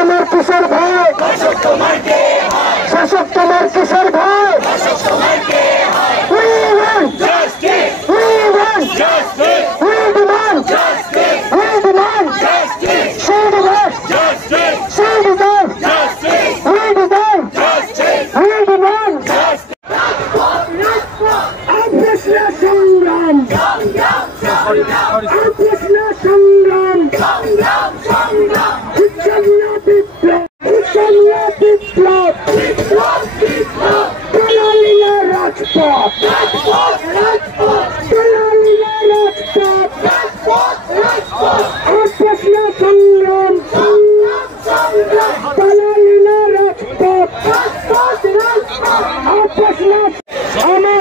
তোমার কিসের ভয়? শাসক তোমার কিসের ভয়? We want justice. We want justice. We demand justice. We demand justice. She deserves justice. She deserves justice. We demand justice. We demand justice. Apesna সংগ্রাম, apesna সংগ্রাম, ইচ্ছামিয়া বিপ্লব, ইচ্ছামিয়া বিপ্লব, প্রণালীলা রাজপথ, প্রণালীলা রাজপথ, আপেসনা সংগ্রাম, প্রণালীলা রাজপথ, আপেসনা আমার